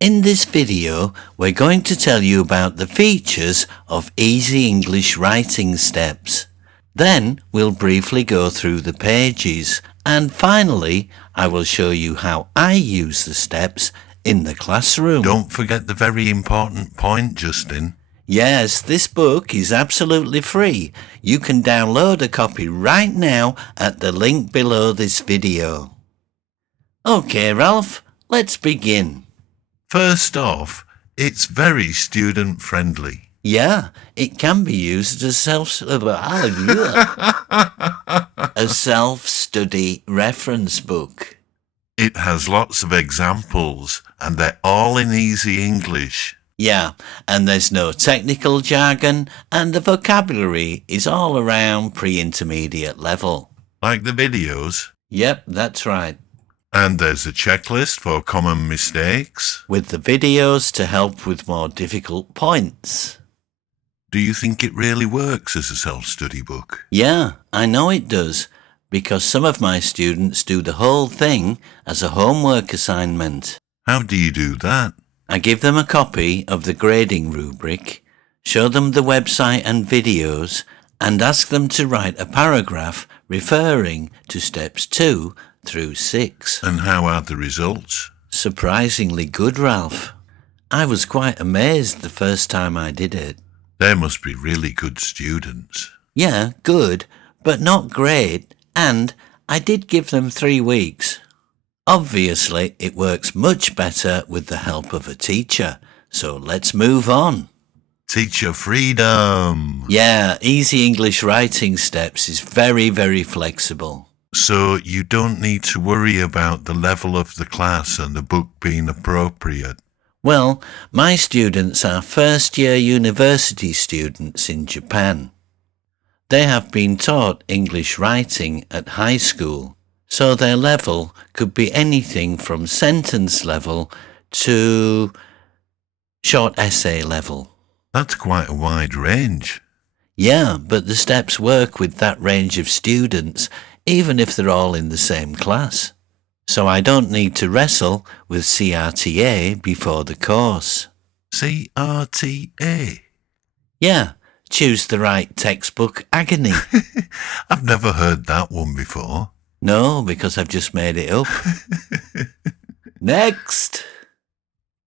In this video, we're going to tell you about the features of easy English writing steps. Then we'll briefly go through the pages, and finally, I will show you how I use the steps in the classroom. Don't forget the very important point, Justin. Yes, this book is absolutely free. You can download a copy right now at the link below this video. Okay, Ralph, let's begin. First off, it's very student-friendly. Yeah, it can be used as a self-study reference book. It has lots of examples, and they're all in easy English. Yeah, and there's no technical jargon, and the vocabulary is all around pre-intermediate level. Like the videos. Yep, that's right. And there's a checklist for common mistakes. With the videos to help with more difficult points. Do you think it really works as a self-study book? Yeah, I know it does, because some of my students do the whole thing as a homework assignment. How do you do that? I give them a copy of the grading rubric, show them the website and videos, and ask them to write a paragraph referring to steps 2 through 6. And how are the results? Surprisingly good, Ralph. I was quite amazed the first time I did it. They must be really good students. Yeah, good, but not great, and I did give them 3 weeks. Obviously, it works much better with the help of a teacher, so let's move on. Teacher freedom! Yeah, easy English writing steps is very, very flexible. So you don't need to worry about the level of the class and the book being appropriate. Well, my students are first-year university students in Japan. They have been taught English writing at high school, so their level could be anything from sentence level to short essay level. That's quite a wide range. Yeah, but the steps work with that range of students, even if they're all in the same class. So I don't need to wrestle with CRTA before the course. CRTA? Yeah, choose the right textbook agony. I've never heard that one before. No, because I've just made it up. Next!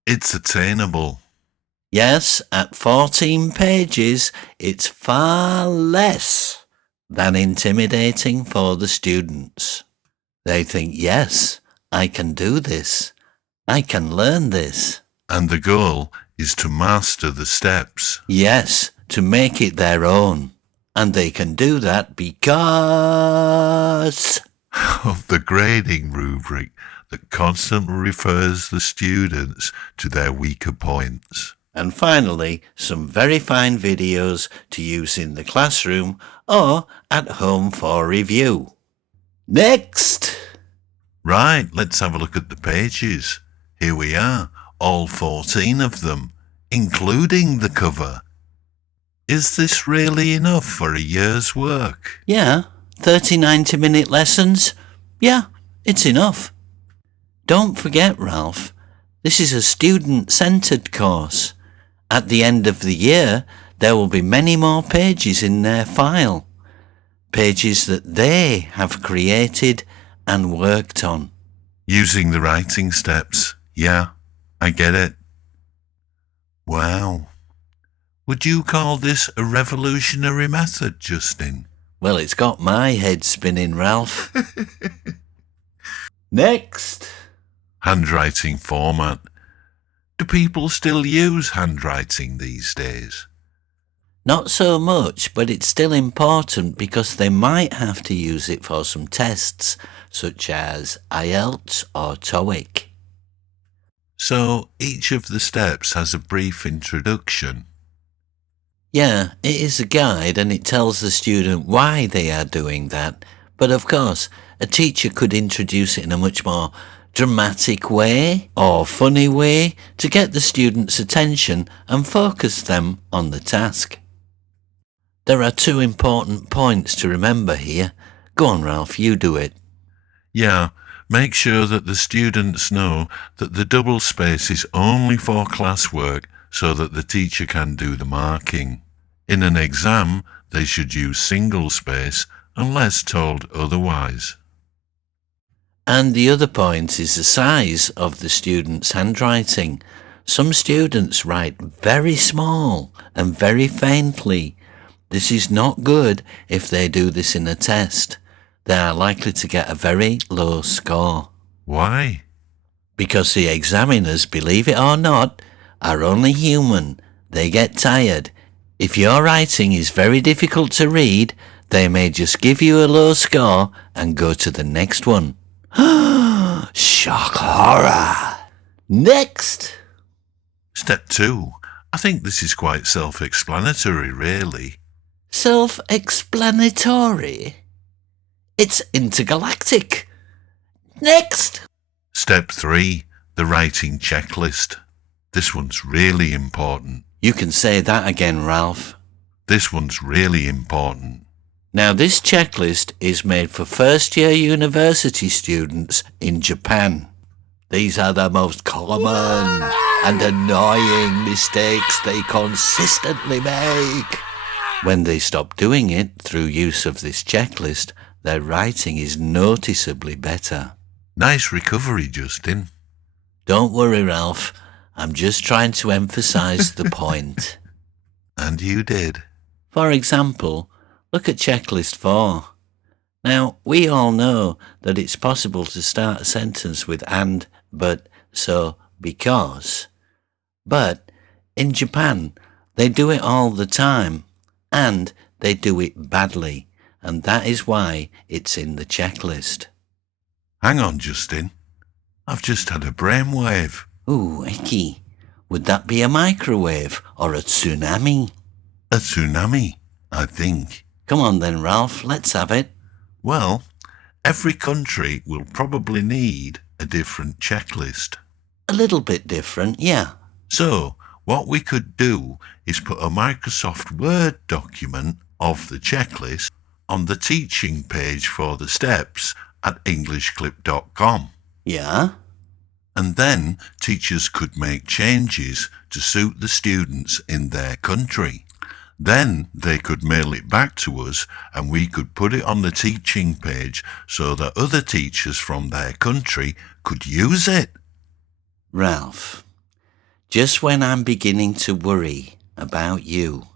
It's attainable. Yes, at 14 pages, it's far less than intimidating for the students. They think, yes, I can do this. I can learn this. And the goal is to master the steps. Yes, to make it their own. And they can do that because of the grading rubric that constantly refers the students to their weaker points. And finally, some very fine videos to use in the classroom or at home for review. Next! Right, let's have a look at the pages. Here we are, all 14 of them, including the cover. Is this really enough for a year's work? Yeah, 30 90-minute lessons. Yeah, it's enough. Don't forget, Ralph, this is a student-centered course. At the end of the year, there will be many more pages in their file. Pages that they have created and worked on. Using the writing steps. Yeah, I get it. Wow. Would you call this a revolutionary method, Justin? Well, it's got my head spinning, Ralph. Next! Handwriting format. Do people still use handwriting these days? Not so much, but it's still important because they might have to use it for some tests, such as IELTS or TOEIC. So each of the steps has a brief introduction. Yeah, it is a guide and it tells the student why they are doing that. But of course, a teacher could introduce it in a much more dramatic way or funny way to get the student's attention and focus them on the task. There are 2 important points to remember here. Go on, Ralph, you do it. Yeah, Make sure that the students know that the double space is only for classwork so that the teacher can do the marking. In an exam, they should use single space unless told otherwise. And the other point is the size of the student's handwriting. Some students write very small and very faintly. This is not good if they do this in a test. They are likely to get a very low score. Why? Because the examiners, believe it or not, are only human. They get tired. If your writing is very difficult to read, they may just give you a low score and go to the next one. Shock horror! Next! Step 2. I think this is quite self-explanatory, really. Self-explanatory? It's intergalactic. Next! Step 3. The writing checklist. This one's really important. You can say that again, Ralph. This one's really important. Now, this checklist is made for first-year university students in Japan. These are the most common and annoying mistakes they consistently make. When they stop doing it through use of this checklist, their writing is noticeably better. Nice recovery, Justin. Don't worry, Ralph. I'm just trying to emphasize the point. And you did. For example, look at checklist 4. Now, we all know that it's possible to start a sentence with and, but, so, because. But in Japan, they do it all the time, and they do it badly, and that is why it's in the checklist. Hang on, Justin. I've just had a brainwave. Ooh, icky. Would that be a microwave or a tsunami? A tsunami, I think. Come on then, Ralph, let's have it. Well, every country will probably need a different checklist. A little bit different, yeah. So, what we could do is put a Microsoft Word document of the checklist on the teaching page for the steps at EnglishClip.com. Yeah? And then teachers could make changes to suit the students in their country. Then they could mail it back to us and we could put it on the teaching page so that other teachers from their country could use it. Ralph, just when I'm beginning to worry about you,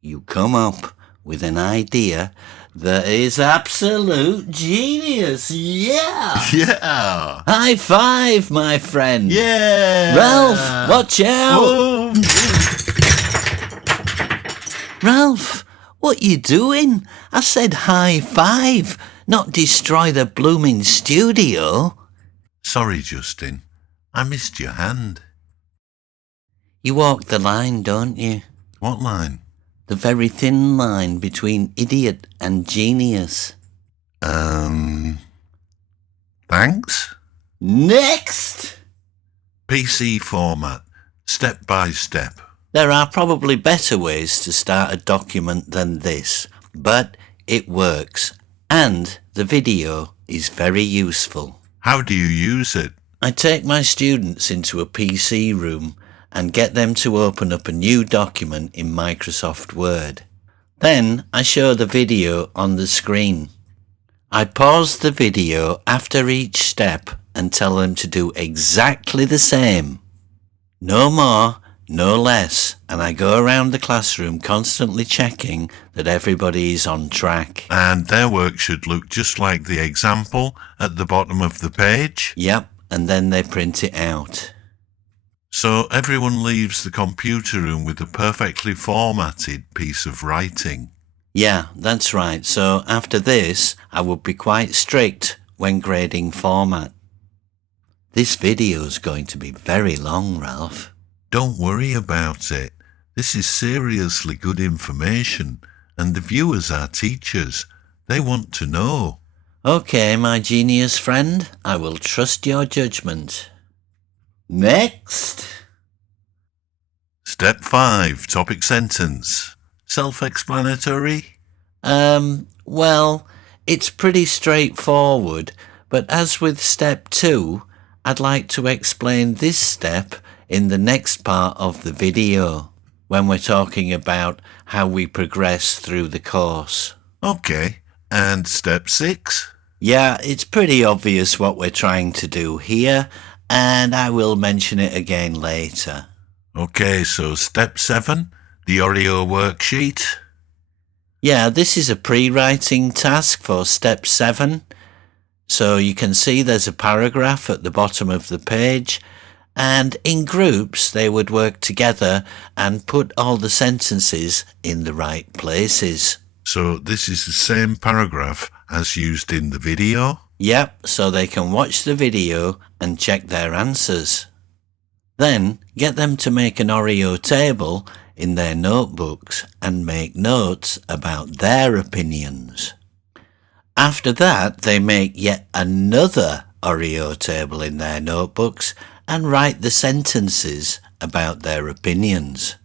you come up with an idea that is absolute genius. Yeah! Yeah! High five, my friend. Yeah! Ralph, watch out! Oh. Ralph, what you doing? I said high five, not destroy the blooming studio. Sorry, Justin. I missed your hand. You walk the line, don't you? What line? The very thin line between idiot and genius. Thanks? Next! PC format. Step by step. There are probably better ways to start a document than this, but it works, and the video is very useful. How do you use it? I take my students into a PC room and get them to open up a new document in Microsoft Word. Then I show the video on the screen. I pause the video after each step and tell them to do exactly the same. No more, no less, and I go around the classroom constantly checking that everybody is on track. And their work should look just like the example at the bottom of the page? Yep, and then they print it out. So everyone leaves the computer room with a perfectly formatted piece of writing. Yeah, that's right. So after this, I would be quite strict when grading format. This video's going to be very long, Ralph. Don't worry about it. This is seriously good information, and the viewers are teachers. They want to know. Okay, my genius friend, I will trust your judgment. Next! Step 5, topic sentence. Self-explanatory? Well, it's pretty straightforward, But as with step 2, I'd like to explain this step in the next part of the video, when we're talking about how we progress through the course. Okay, and step 6? Yeah, it's pretty obvious what we're trying to do here, and I will mention it again later. Okay, so step 7, the Oreo worksheet. Yeah, this is a pre-writing task for step 7. So you can see there's a paragraph at the bottom of the page, and in groups they would work together and put all the sentences in the right places. So this is the same paragraph as used in the video? Yep, so they can watch the video and check their answers. Then get them to make an Oreo table in their notebooks and make notes about their opinions. After that, they make yet another Oreo table in their notebooks and write the sentences about their opinions.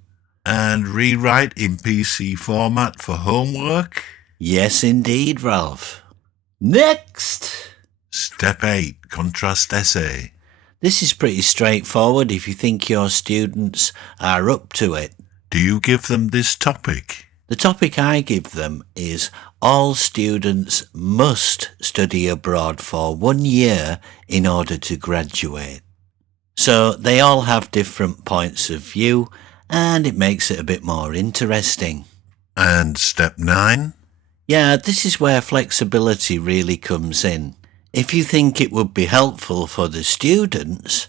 And rewrite in PC format for homework? Yes, indeed, Ralph. Next! Step 8, contrast essay. This is pretty straightforward if you think your students are up to it. Do you give them this topic? The topic I give them is all students must study abroad for 1 year in order to graduate. So they all have different points of view, and it makes it a bit more interesting. And step 9? Yeah, this is where flexibility really comes in. If you think it would be helpful for the students,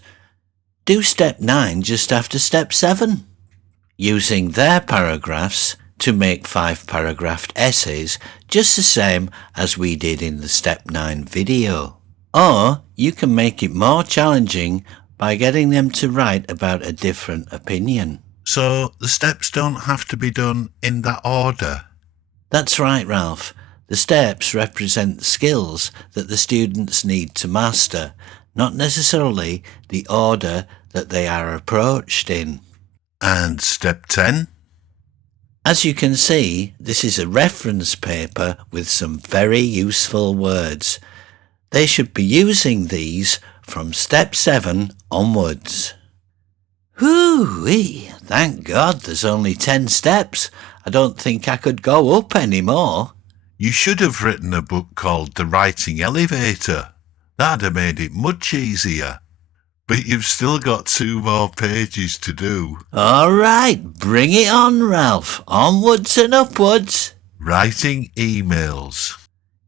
do step 9 just after step 7, using their paragraphs to make 5-paragraphed essays, just the same as we did in the step 9 video. Or you can make it more challenging by getting them to write about a different opinion. So the steps don't have to be done in that order? That's right, Ralph. The steps represent skills that the students need to master, not necessarily the order that they are approached in. And step 10? As you can see, this is a reference paper with some very useful words. They should be using these from step 7 onwards. Hoo-wee! Thank God there's only 10 steps. I don't think I could go up any more. You should have written a book called The Writing Elevator. That'd have made it much easier. But you've still got 2 more pages to do. All right, bring it on, Ralph. Onwards and upwards. Writing emails.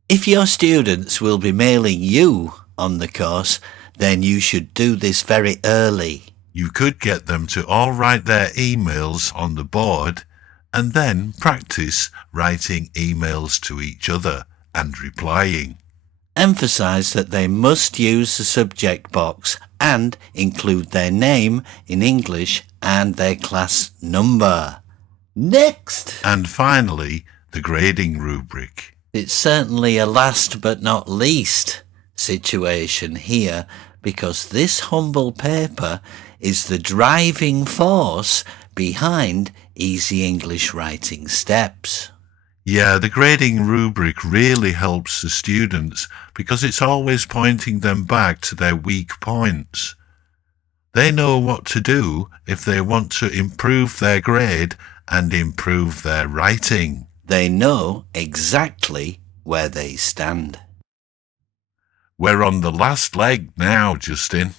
If your students will be mailing you on the course, then you should do this very early. You could get them to all write their emails on the board and then practice writing emails to each other and replying. Emphasize that they must use the subject box and include their name in English and their class number. Next! And finally, the grading rubric. It's certainly a last but not least situation here, because this humble paper is the driving force behind Easy English Writing Steps. Yeah, the grading rubric really helps the students because it's always pointing them back to their weak points. They know what to do if they want to improve their grade and improve their writing. They know exactly where they stand. We're on the last leg now, Justin.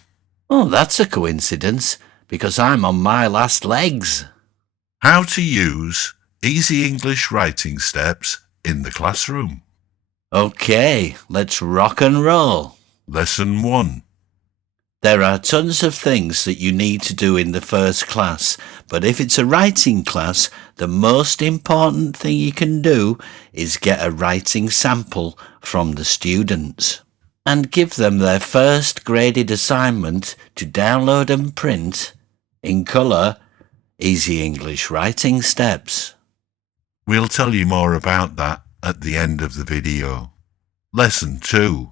Oh, that's a coincidence, because I'm on my last legs. How to use Easy English Writing Steps in the classroom. Okay, let's rock and roll. Lesson 1. There are tons of things that you need to do in the first class, but if it's a writing class, the most important thing you can do is get a writing sample from the students and give them their first graded assignment to download and print in colour Easy English Writing Steps. We'll tell you more about that at the end of the video. Lesson 2.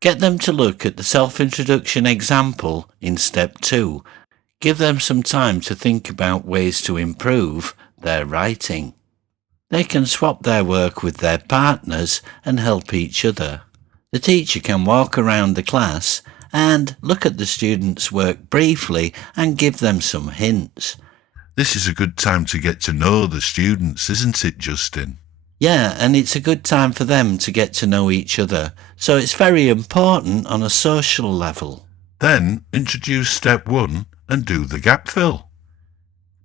Get them to look at the self-introduction example in step 2. Give them some time to think about ways to improve their writing. They can swap their work with their partners and help each other. The teacher can walk around the class and look at the students' work briefly and give them some hints. This is a good time to get to know the students, isn't it, Justin? Yeah, and it's a good time for them to get to know each other, so it's very important on a social level. Then introduce step 1 and do the gap fill.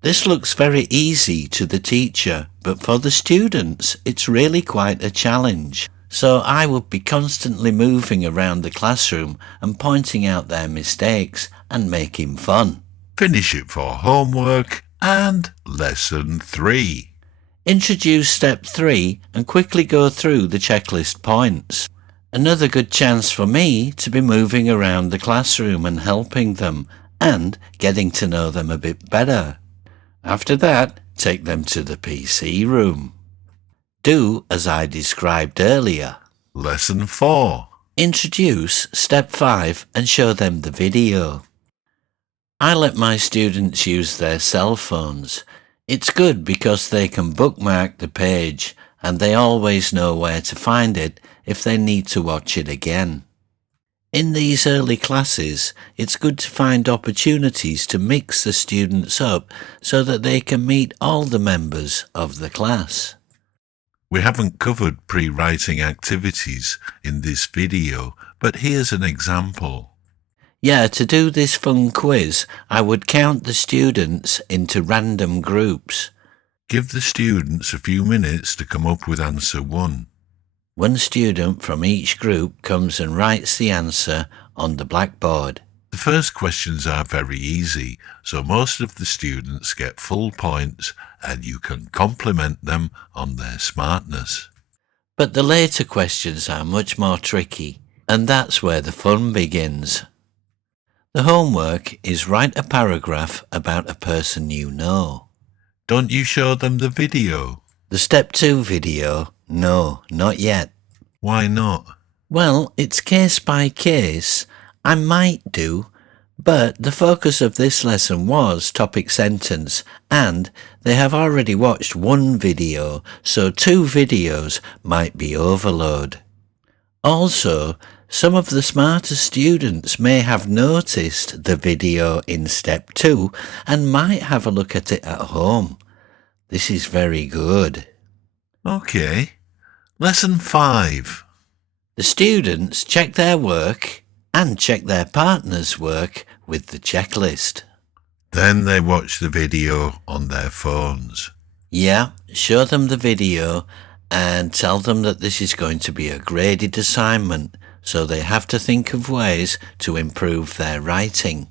This looks very easy to the teacher, but for the students, it's really quite a challenge. So I would be constantly moving around the classroom and pointing out their mistakes and making fun. Finish it for homework and lesson 3. Introduce step 3 and quickly go through the checklist points. Another good chance for me to be moving around the classroom and helping them and getting to know them a bit better. After that, take them to the PC room. Do as I described earlier. Lesson 4. Introduce step 5 and show them the video. I let my students use their cell phones. It's good because they can bookmark the page and they always know where to find it if they need to watch it again. In these early classes, it's good to find opportunities to mix the students up so that they can meet all the members of the class. We haven't covered pre-writing activities in this video, but here's an example. Yeah, to do this fun quiz, I would count the students into random groups. Give the students a few minutes to come up with answer 1. One student from each group comes and writes the answer on the blackboard. The first questions are very easy, so most of the students get full points and you can compliment them on their smartness. But the later questions are much more tricky, and that's where the fun begins. The homework is write a paragraph about a person you know. Don't you show them the video? The step 2 video? No, not yet. Why not? Well, it's case by case. I might do, but the focus of this lesson was topic sentence, and they have already watched 1 video, so 2 videos might be overload. Also, some of the smarter students may have noticed the video in step 2 and might have a look at it at home. This is very good. Okay. Lesson 5. The students check their work and check their partner's work with the checklist. Then they watch the video on their phones. Yeah, show them the video and tell them that this is going to be a graded assignment, so they have to think of ways to improve their writing.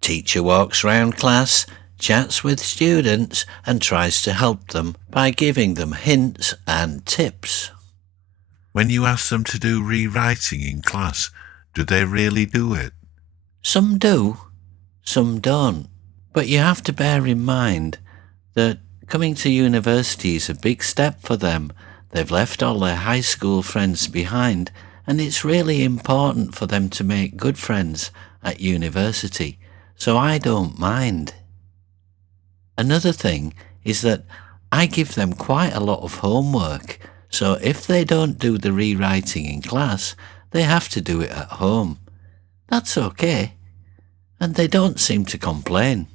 Teacher walks round class, chats with students and tries to help them by giving them hints and tips. When you ask them to do rewriting in class, do they really do it? Some do, some don't. But you have to bear in mind that coming to university is a big step for them. They've left all their high school friends behind, and it's really important for them to make good friends at university, so I don't mind. Another thing is that I give them quite a lot of homework, so if they don't do the rewriting in class, they have to do it at home. That's okay, and they don't seem to complain.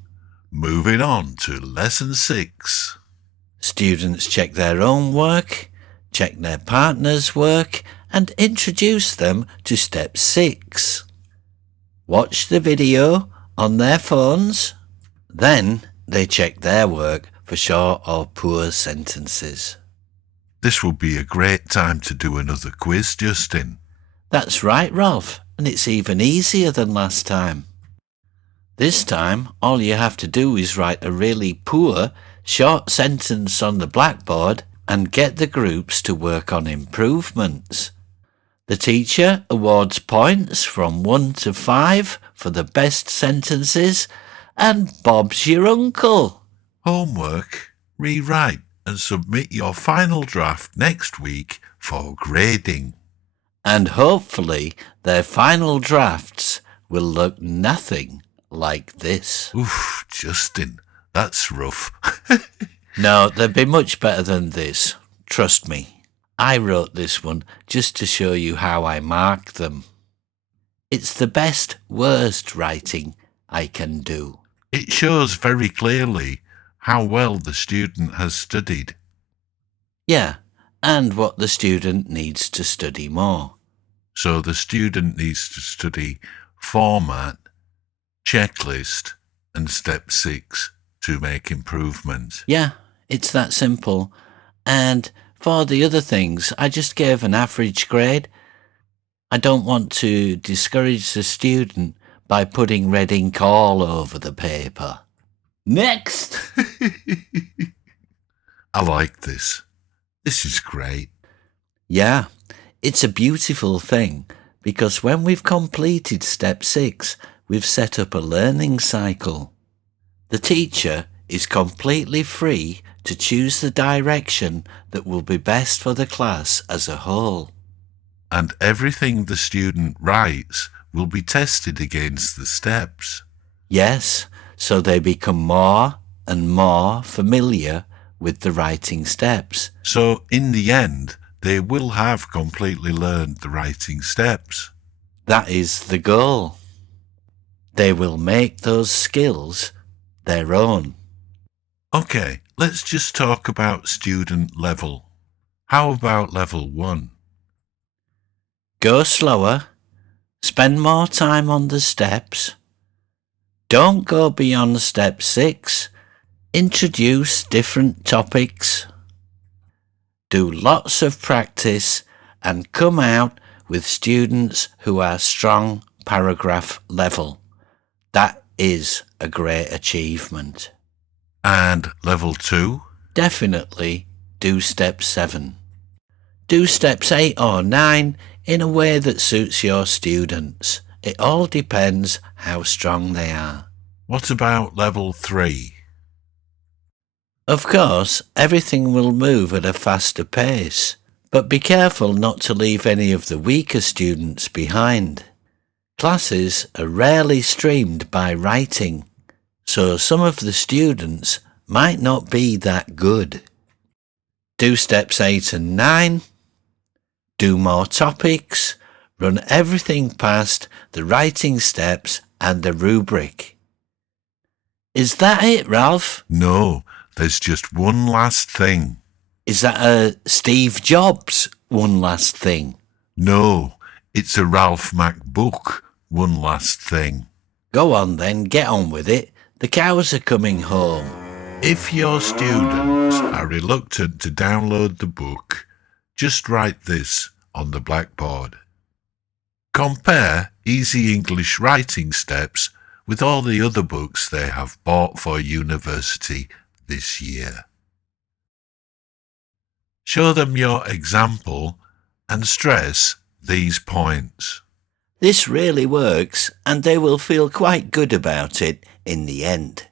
Moving on to lesson 6. Students check their own work, check their partner's work, and introduce them to step 6. Watch the video on their phones. Then they check their work for short or poor sentences. This will be a great time to do another quiz, Justin. That's right, Ralph, and it's even easier than last time. This time, all you have to do is write a really poor, short sentence on the blackboard and get the groups to work on improvements. The teacher awards points from 1 to 5 for the best sentences, and Bob's your uncle. Homework, rewrite and submit your final draft next week for grading. And hopefully their final drafts will look nothing like this. Oof, Justin, that's rough. No, they'll be much better than this. Trust me. I wrote this one just to show you how I mark them. It's the best, worst writing I can do. It shows very clearly how well the student has studied. Yeah, and what the student needs to study more. So the student needs to study format, checklist, and step 6 to make improvement. Yeah, it's that simple. And for the other things, I just gave an average grade. I don't want to discourage the student by putting red ink all over the paper. Next! I like this. This is great. Yeah, it's a beautiful thing because when we've completed step 6, we've set up a learning cycle. The teacher is completely free to choose the direction that will be best for the class as a whole. And everything the student writes will be tested against the steps. Yes, so they become more and more familiar with the writing steps. So in the end, they will have completely learned the writing steps. That is the goal. They will make those skills their own. Okay, let's just talk about student level. How about level 1? Go slower. Spend more time on the steps. Don't go beyond step 6. Introduce different topics. Do lots of practice and come out with students who are strong paragraph level. That is a great achievement. And level 2? Definitely do step 7. Do steps 8 or 9 in a way that suits your students. It all depends how strong they are. What about level 3? Of course, everything will move at a faster pace, but be careful not to leave any of the weaker students behind. Classes are rarely streamed by writing, so some of the students might not be that good. Do steps 8 and 9. Do more topics. Run everything past the writing steps and the rubric. Is that it, Ralph? No, there's just one last thing. Is that a Steve Jobs one last thing? No, it's a Ralph MacBook one last thing. Go on then, get on with it. The cows are coming home. If your students are reluctant to download the book, just write this on the blackboard. Compare Easy English Writing Steps with all the other books they have bought for university this year. Show them your example and stress these points. This really works, and they will feel quite good about it in the end.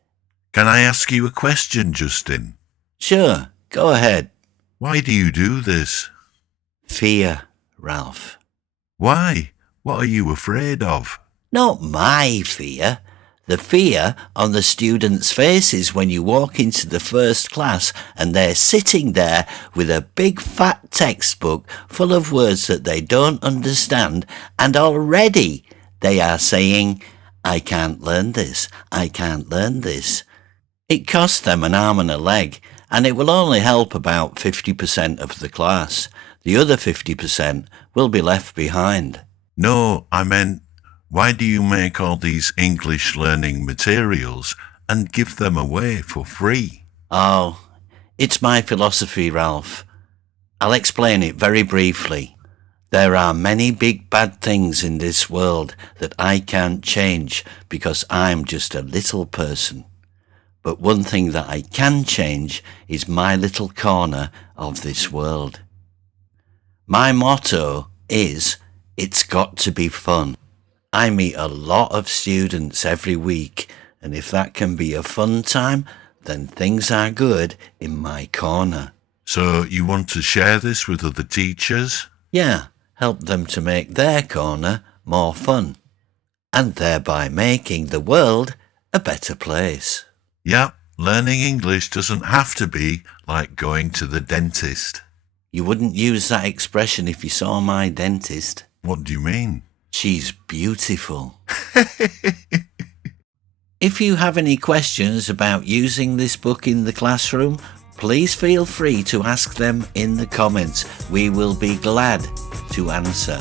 Can I ask you a question, Justin? Sure, go ahead. Why do you do this? Fear, Ralph. Why? What are you afraid of? Not my fear. The fear on the students' faces when you walk into the first class and they're sitting there with a big fat textbook full of words that they don't understand, and already they are saying, I can't learn this, I can't learn this. It costs them an arm and a leg, and it will only help about 50% of the class. The other 50% will be left behind. No, I meant, why do you make all these English learning materials and give them away for free? Oh, it's my philosophy, Ralph. I'll explain it very briefly. There are many big bad things in this world that I can't change because I'm just a little person. But one thing that I can change is my little corner of this world. My motto is, it's got to be fun. I meet a lot of students every week, and if that can be a fun time, then things are good in my corner. So you want to share this with other teachers? Yeah, help them to make their corner more fun, and thereby making the world a better place. Yep, learning English doesn't have to be like going to the dentist. You wouldn't use that expression if you saw my dentist. What do you mean? She's beautiful. If you have any questions about using this book in the classroom, please feel free to ask them in the comments. We will be glad to answer.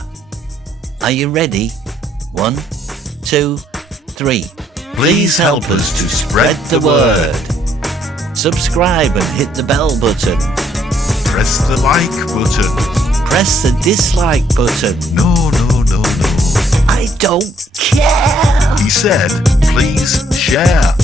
Are you ready? 1, 2, 3. Please help us to spread the word. Subscribe and hit the bell button. Press the like button. Press the dislike button. No. I don't care. He said, please share.